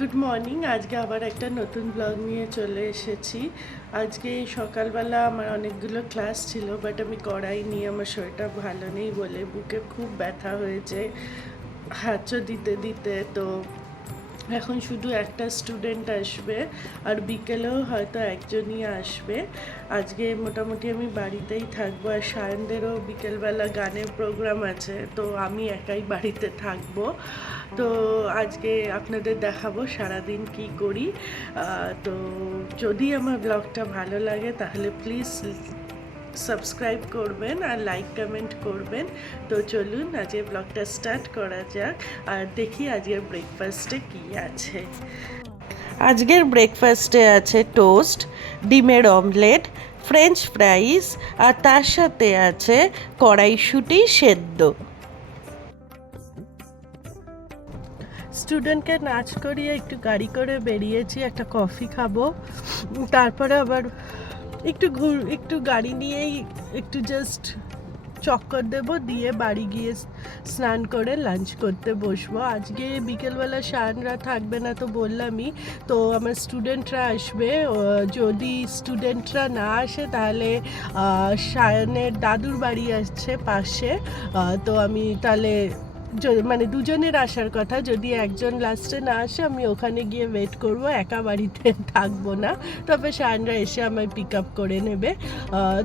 Good morning আজকে আবার একটা নতুন ব্লগ নিয়ে চলে এসেছি। আজকে সকালবেলা আমার অনেকগুলো ক্লাস ছিল বাট আমি করাইনি আমার শরীরটা ভালো নেই বলে বুকে খুব ব্যথা হয়েছে হাঁচো দিতে দিতে, তো এখন শুধু একটা স্টুডেন্ট আসবে আর বিকেলেও হয়তো একজনই আসবে। আজকে মোটামুটি আমি বাড়িতেই থাকব আর সায়নদেরও বিকেলবেলা গানের প্রোগ্রাম আছে, তো আমি একাই বাড়িতে থাকব। তো আজকে আপনাদের দেখাবো সারাদিন কি করি। তো যদি আমার ব্লগটা ভালো লাগে তাহলে প্লিজ সাবস্ক্রাইব করবেন আর লাইক কমেন্ট করবেন। তো চলুন আজকে ব্লগটা স্টার্ট করা যাক। আর দেখি আজকের ব্রেকফাস্টে কি আছে। আজকের ব্রেকফাস্টে আছে টোস্ট, ডিমের অমলেট, ফ্রেঞ্চ ফ্রাইস, আর তার সাথে আছে কড়াইশুঁটি সেদ্ধ। স্টুডেন্টকে নাচ করিয়ে একটু গাড়ি করে বেরিয়েছি, একটা কফি খাব। তারপরে আবার একটু ঘুর, একটু গাড়ি নিয়েই একটু জাস্ট চক্কর দেব, দিয়ে বাড়ি গিয়ে স্নান করে লাঞ্চ করতে বসবো। আজকে বিকেলবেলা শানরা থাকবে না তো বললামই, তো আমার স্টুডেন্টরা আসবে। যদি স্টুডেন্টরা না আসে তাহলে সায়নের দাদুর বাড়ি আসছে পাশে। তো আমি তাহলে মানে দুজনের আসার কথা, যদি একজন লাস্টে না আসে, আমি ওখানে গিয়ে ওয়েট করব, একা বাড়িতে থাকব না। তবে সায়নরা এসে আমায় পিক আপ করে নেবে।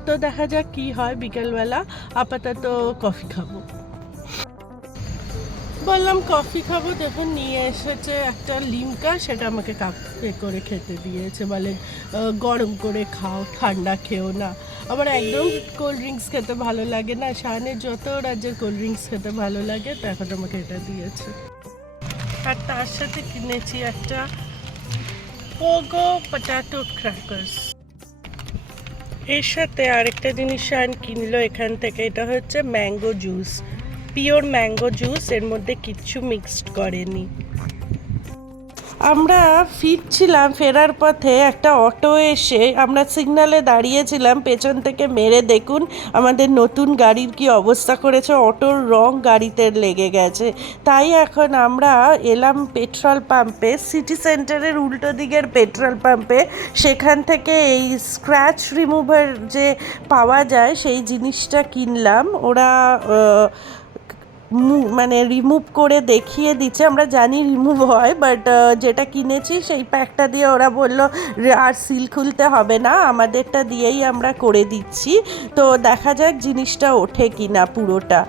তো দেখা যাক কি হয় বিকেলবেলা। আপাতত কফি খাব। বললাম, কফি খাব দেখুন নিয়ে এসেছে একটা লিমকা, সেটা আমাকে কাপ করে খেতে দিয়েছে। বলে গরম করে খাও, ঠান্ডা খেও না। আবার একদম কোল্ড ড্রিঙ্কস খেতে ভালো লাগে না। শানের যত রাজ্যের কোল্ড ড্রিঙ্কস খেতে ভালো লাগে, তো এখন আমাকে এটা দিয়েছে। আর তার সাথে কিনেছি একটা পোগো পটাটো ক্র্যাকার্স এর সাথে আরেকটা জিনিস শান কিনলো এখান থেকে, এটা হচ্ছে mango juice pure mango juice এর মধ্যে কিচ্ছু মিক্সড করেনি। আমরা ফিরছিলাম, ফেরার পথে একটা অটো এসে আমরা সিগনালে দাঁড়িয়েছিলাম, পেছন থেকে মেরে দেখুন আমাদের নতুন গাড়ির কি অবস্থা করেছে, অটোর রং গাড়িতে লেগে গেছে। তাই এখন আমরা এলাম পেট্রোল পাম্পে সিটি সেন্টারের উল্টো দিকের পেট্রোল পাম্পে। সেখান থেকে এই স্ক্র্যাচ রিমুভার যে পাওয়া যায়, সেই জিনিসটা কিনলাম। ওরা মানে রিমুভ করে দেখিয়ে দিচ্ছে, আমরা জানি রিমুভ হয় বাট যেটা কিনেছি সেই প্যাকটা দিয়ে ওরা বলল, আর সিল খুলতে হবে না, আমাদেরটা দিয়েই আমরা করে দিচ্ছি। তো দেখা যাক জিনিসটা ওঠে কি না পুরোটা।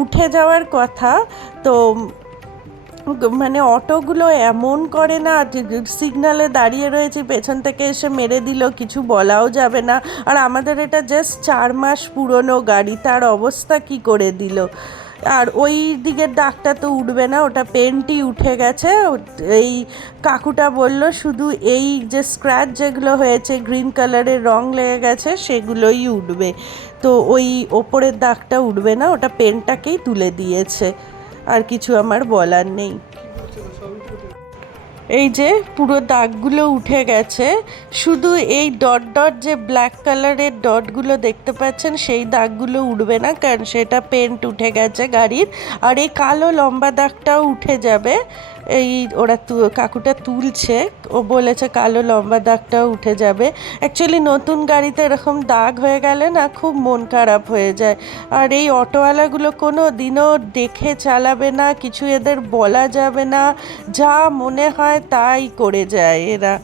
উঠে যাওয়ার কথা, তো মানে অটোগুলো এমন করে না সিগনালে দাঁড়িয়ে রয়েছে, পেছন থেকে এসে মেরে দিল, কিছু বলাও যাবে না। আর আমাদের এটা জাস্ট চার মাস পুরনো গাড়ি, তার অবস্থা কি করে দিল? আর ওই দিকের দাগটা তো উঠবে না, ওটা পেনটি উঠে গেছে। এই কাকুটা বলল, শুধু এই যে স্ক্র্যাচ যেগুলো হয়েছে গ্রিন কালারের রং লেগে গেছে, সেগুলোই উঠবে। তো ওই ওপরের দাগটা উঠবে না, ওটা পেনটাকেই তুলে দিয়েছে। আর কিছু আমার বলার নেই। এই যে পুরো দাগগুলো উঠে গেছে, শুধু এই ডট ডট যে ব্ল্যাক কালারের ডটগুলো দেখতে পাচ্ছেন, সেই দাগগুলো উঠবে না, কারণ সেটা পেন্ট উঠে গেছে গাড়ির, আর এই কালো লম্বা দাগটাও উঠে যাবে। এই ওরা তু- কাকুটা তুলছে। ও বলেছে, কালো লম্বা দাগটাও উঠে যাবে। অ্যাকচুয়ালি নতুন গাড়িতে এরকম দাগ হয়ে গেলে না খুব মন খারাপ হয়ে যায়। আর এই অটোওয়ালাগুলো কোনো দিনও দেখে চালাবে না, কিছু এদের বলা যাবে না। যা মনে হয় তাই করে যায় এরা।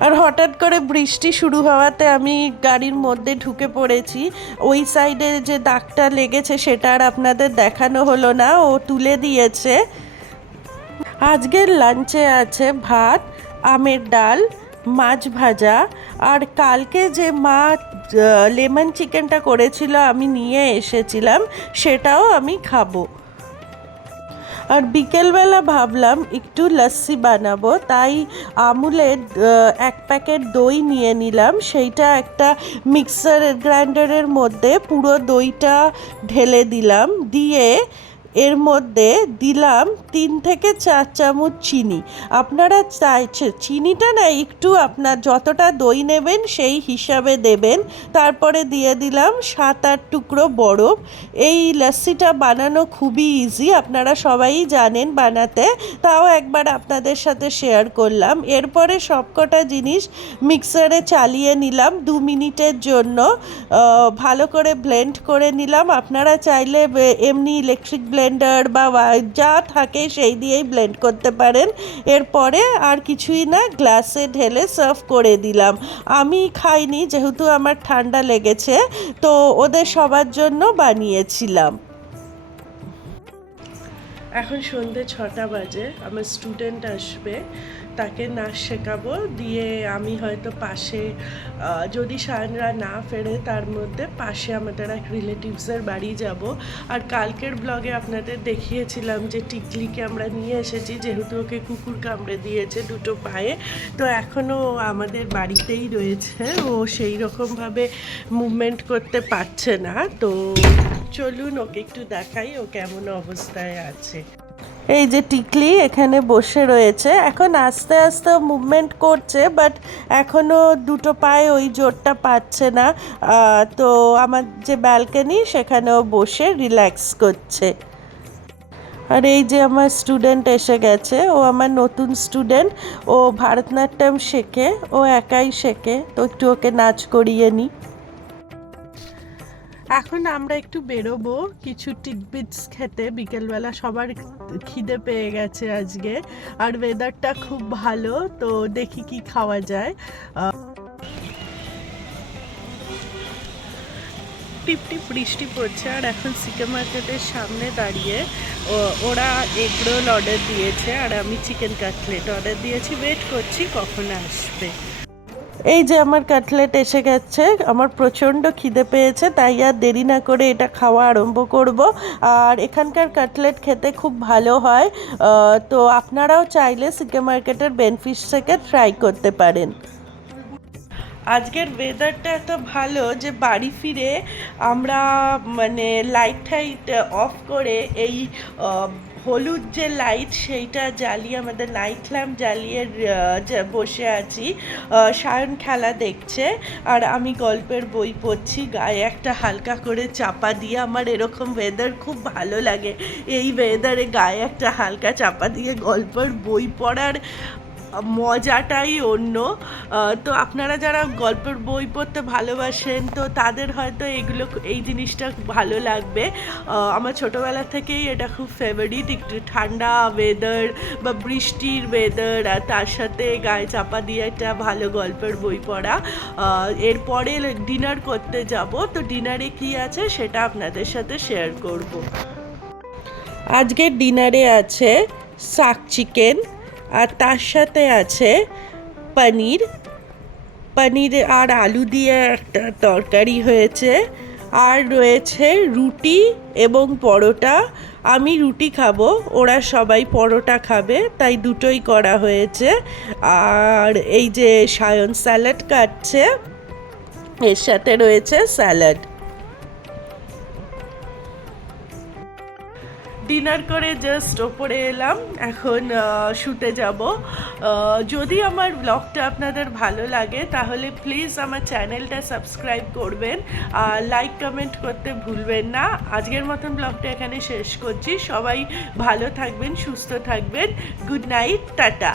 আর হঠাৎ করে বৃষ্টি শুরু হওয়াতে আমি গাড়ির মধ্যে ঢুকে পড়েছি। ওই সাইডে যে দাগটা লেগেছে সেটা আর আপনাদের দেখানো হলো না, ও তুলে দিয়েছে। আজকের লাঞ্চে আছে ভাত, আমের ডাল, মাছ ভাজা, আর কালকে যে মা লেমন চিকেনটা করেছিল, আমি নিয়ে এসেছিলাম, সেটাও আমি খাব। আর বিকেলবেলা ভাবলাম একটু লস্যি বানাবো, তাই আমুলের এক প্যাকেট দই নিয়ে নিলাম। সেইটা একটা মিক্সার গ্রাইন্ডারের মধ্যে পুরো দইটা ঢেলে দিলাম। দিয়ে এর মধ্যে দিলাম তিন থেকে চার চামচ চিনি। আপনারা চাইছে চিনিটা না একটু আপনার যতটা দই নেবেন সেই হিসাবে দেবেন। তারপরে দিয়ে দিলাম সাত আট টুকরো বরফ। এই লস্যিটা বানানো খুবই ইজি আপনারা সবাই জানেন বানাতে। তাও একবার আপনাদের সাথে শেয়ার করলাম। এরপরে সবকটা জিনিস মিক্সারে চালিয়ে নিলাম দু মিনিটের জন্য। ভালো করে ব্লেন্ড করে নিলাম। আপনারা চাইলে এমনি ইলেকট্রিক ব্লেন্ডার বা যা থাকে সেই দিয়েই ব্লেন্ড করতে পারেন। এরপরে আর কিছুই না, গ্লাসে ঢেলে সার্ভ করে দিলাম। আমি খাইনি, যেহেতু আমার ঠান্ডা লেগেছে, তো ওদের সবার জন্য বানিয়েছিলাম। এখন সন্ধে ছটা বাজে, আমার স্টুডেন্ট আসবে, তাকে নাচ শেখাবো, দিয়ে আমি হয়তো পাশে যদি সায়নরা না ফেরে তার মধ্যে পাশে আমাদের এক রিলেটিভসের বাড়ি যাব। আর কালকের ব্লগে আপনাদের দেখিয়েছিলাম যে টিকলিকে আমরা নিয়ে এসেছি, যেহেতু ওকে কুকুর কামড়ে দিয়েছে দুটো পায়ে, তো এখনও আমাদের বাড়িতেই রয়েছে। ও সেই রকমভাবে মুভমেন্ট করতে পারছে না, তো চলুন, ওকে একটু দেখাই ও কেমন অবস্থায় আছে। এই যে টিকলি এখানে বসে রয়েছে। এখন আস্তে আস্তে মুভমেন্ট করছে বাট এখনও দুটো পায়ে ওই জোরটা পাচ্ছে না। তো আমার যে ব্যালকনি সেখানেও বসে রিল্যাক্স করছে। আর এই যে আমার স্টুডেন্ট এসে গেছে, ও আমার নতুন স্টুডেন্ট ও ভারতনাট্যম শেখে, ও একাই শেখে। তো একটু ওকে নাচ করিয়ে নিই এখন আমরা একটু বেরোবো কিছু টিকবিটস খেতে। বিকেলবেলা সবার খিদে পেয়ে গেছে আজকে আর ওয়েদারটা খুব ভালো তো দেখি কি খাওয়া যায়। আহ, টিপ টিপ বৃষ্টি পড়ছে আর এখন সিকে মার্কেটের সামনে দাঁড়িয়ে ওরা এগ রোল অর্ডার দিয়েছে আর আমি চিকেন কাটলেট অর্ডার দিয়েছি। ওয়েট করছি কখন আসবে। এই যে আমার কাটলেট এসে গেছে, আমার প্রচণ্ড খিদে পেয়েছে, তাই আর দেরি না করে এটা খাওয়া আরম্ভ করব। আর এখানকার কাটলেট খেতে খুব ভালো হয় তো আপনারাও চাইলে সিকে মার্কেটের বেনফিশ থেকে ট্রাই করতে পারেন। আজকের ওয়েদারটা এত ভালো যে বাড়ি ফিরে আমরা মানে লাইট টাইট অফ করে এই হলুদ যে লাইট সেইটা জ্বালিয়ে আমাদের নাইট ল্যাম্প জ্বালিয়ে বসে আছি সায়ন খেলা দেখছে, আর আমি গল্পের বই পড়ছি, গায়ে একটা হালকা করে চাপা দিয়ে, আমার এরকম ওয়েদার খুব ভালো লাগে। এই ওয়েদারে গায়ে একটা হালকা চাপা দিয়ে গল্পের বই পড়ার মজাটাই অন্য। তো আপনারা যারা গল্পের বই পড়তে ভালোবাসেন, তো তাদের হয়তো এগুলো, এই জিনিসটা ভালো লাগবে। আমার ছোটোবেলা থেকেই এটা খুব ফেভারিট একটু ঠান্ডা ওয়েদার বা বৃষ্টির ওয়েদার আর তার সাথে গায়ে চাপা দিয়ে একটা ভালো গল্পের বই পড়া। এরপরে ডিনার করতে যাব। তো ডিনারে কি আছে সেটা আপনাদের সাথে শেয়ার করব। আজকের ডিনারে আছে শাক চিকেন আর তার সাথে আছে পনির। পনির আর আলু দিয়ে একটা তরকারি হয়েছে। আর রয়েছে রুটি এবং পরোটা। আমি রুটি খাব, ওরা সবাই পরোটা খাবে, তাই দুটোই করা হয়েছে। আর এই যে সায়ন স্যালাড কাটছে, এর সাথে রয়েছে স্যালাড। ডিনার করে জাস্ট ওপরে এলাম। এখন শুতে যাব। যদি আমার ব্লগটা আপনাদের ভালো লাগে, তাহলে প্লিজ আমার চ্যানেলটা সাবস্ক্রাইব করবেন। আর লাইক কমেন্ট করতে ভুলবেন না। আজকের মতন ব্লগটা এখানে শেষ করছি। সবাই ভালো থাকবেন, সুস্থ থাকবেন। Good night ta-ta.